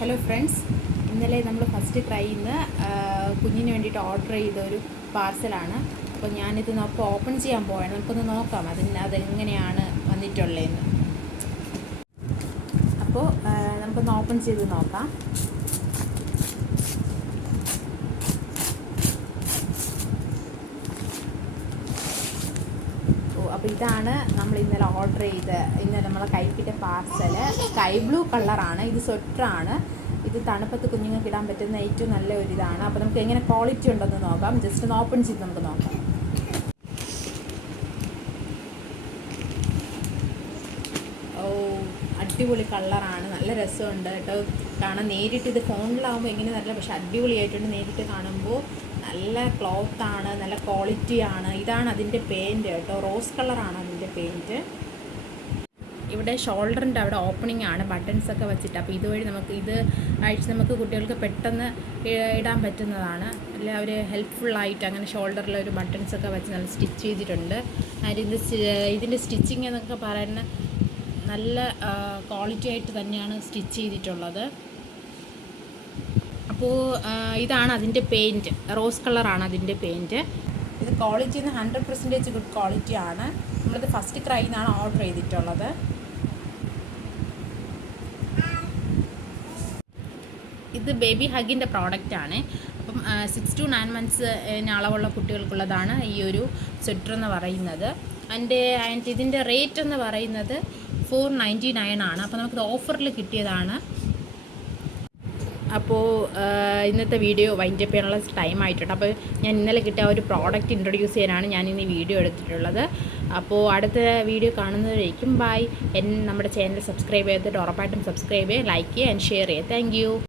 Hello friends, ഇന്നലെ നമ്മൾ first ക്രൈന്ന് കുഞ്ഞിന് വേണ്ടിയിട്ട് ഓർഡർ ചെയ്തൊരു പാർസലാണ്. അപ്പോൾ ഞാനിത് നമുക്ക് ഓപ്പൺ ചെയ്യാൻ പോവാണ്. നമുക്കൊന്ന് നോക്കാം അതെങ്ങനെയാണ് വന്നിട്ടുള്ളതെന്ന്. അപ്പോൾ നമുക്കൊന്ന് ഓപ്പൺ ചെയ്ത് നോക്കാം. അപ്പോൾ ഇതാണ് നമ്മൾ ഇന്നലെ ഓർഡർ ഇന്നലെ നമ്മളെ കൈക്കിട്ട പാർസല്. സ്കൈ ബ്ലൂ കളറാണ്. ഇത് സ്വെറ്ററാണ്. ഇത് തണുപ്പത്ത് കുഞ്ഞുങ്ങൾക്ക് ഇടാൻ പറ്റുന്ന ഏറ്റവും നല്ല ഒരു ഇതാണ്. അപ്പോൾ നമുക്ക് എങ്ങനെ ക്വാളിറ്റി ഉണ്ടെന്ന് നോക്കാം. ജസ്റ്റ് ഒന്ന് ഓപ്പൺ ചെയ്ത് നമുക്ക് നോക്കാം. അടിപൊളി കളറാണ്. നല്ല രസമുണ്ട് കേട്ടോ കാണാൻ. നേരിട്ട് ഇത് ഫോണിലാകുമ്പോൾ എങ്ങനെ നല്ല, പക്ഷെ അടിപൊളിയായിട്ടുണ്ട്. നേരിട്ട് കാണുമ്പോൾ നല്ല ക്ലോത്താണ്, നല്ല ക്വാളിറ്റിയാണ്. ഇതാണ് അതിൻ്റെ പെയിൻറ്റ് കേട്ടോ. റോസ് കളറാണ് അതിൻ്റെ പെയിൻറ്റ്. ഇവിടെ ഷോൾഡറിൻ്റെ അവിടെ ഓപ്പണിംഗ് ആണ്, ബട്ടൺസൊക്കെ വെച്ചിട്ട്. അപ്പോൾ ഇതുവഴി നമുക്ക് കുട്ടികൾക്ക് പെട്ടെന്ന് ഇടാൻ പറ്റുന്നതാണ്. അല്ലെ അവർ ഹെൽപ്ഫുള്ളായിട്ട് അങ്ങനെ ഷോൾഡറിൽ ഒരു ബട്ടൺസൊക്കെ വെച്ച് നല്ല സ്റ്റിച്ച് ചെയ്തിട്ടുണ്ട്. ഇതിൻ്റെ സ്റ്റിച്ചിങ് എന്നൊക്കെ പറയുന്ന നല്ല ക്വാളിറ്റി ആയിട്ട് തന്നെയാണ് സ്റ്റിച്ച് ചെയ്തിട്ടുള്ളത്. അപ്പോൾ ഇതാണ് അതിൻ്റെ പെയിൻറ്റ്. റോസ് കളറാണ് അതിൻ്റെ പെയിൻറ്റ്. ഇത് ക്വാളിറ്റി 100% ഗുഡ് ക്വാളിറ്റിയാണ്. നമ്മളത് ഫസ്റ്റ് ക്രൈന്നാണ് ഓർഡർ ചെയ്തിട്ടുള്ളത്. ഇത് ബേബി ഹഗിൻ്റെ പ്രോഡക്റ്റാണ്. അപ്പം 6 to 9 months അളവുള്ള കുട്ടികൾക്കുള്ളതാണ് ഈ ഒരു സ്വെറ്റർ എന്ന് പറയുന്നത്. ഇതിൻ്റെ റേറ്റ് എന്ന് പറയുന്നത് 499 ആണ്. അപ്പോൾ നമുക്കിത് ഓഫറിൽ കിട്ടിയതാണ്. അപ്പോൾ ഇന്നത്തെ വീഡിയോ വൈൻഡപ്പ് ചെയ്യാനുള്ള ടൈം ആയിട്ടുണ്ട്. അപ്പോൾ ഞാൻ ഇന്നലെ കിട്ടിയ ഒരു പ്രോഡക്റ്റ് ഇൻട്രൊഡ്യൂസ് ചെയ്യാനാണ് ഞാൻ ഇന്ന് വീഡിയോ എടുത്തിട്ടുള്ളത്. അപ്പോൾ അടുത്ത വീഡിയോ കാണുന്നതിലേക്കും ബൈ. നമ്മുടെ ചാനൽ സബ്സ്ക്രൈബ് ചെയ്തിട്ട് ഉറപ്പായിട്ടും സബ്സ്ക്രൈബ് ചെയ്യുക, ലൈക്ക് ചെയ്യുക ആൻഡ് ഷെയർ ചെയ്യുക. Thank you.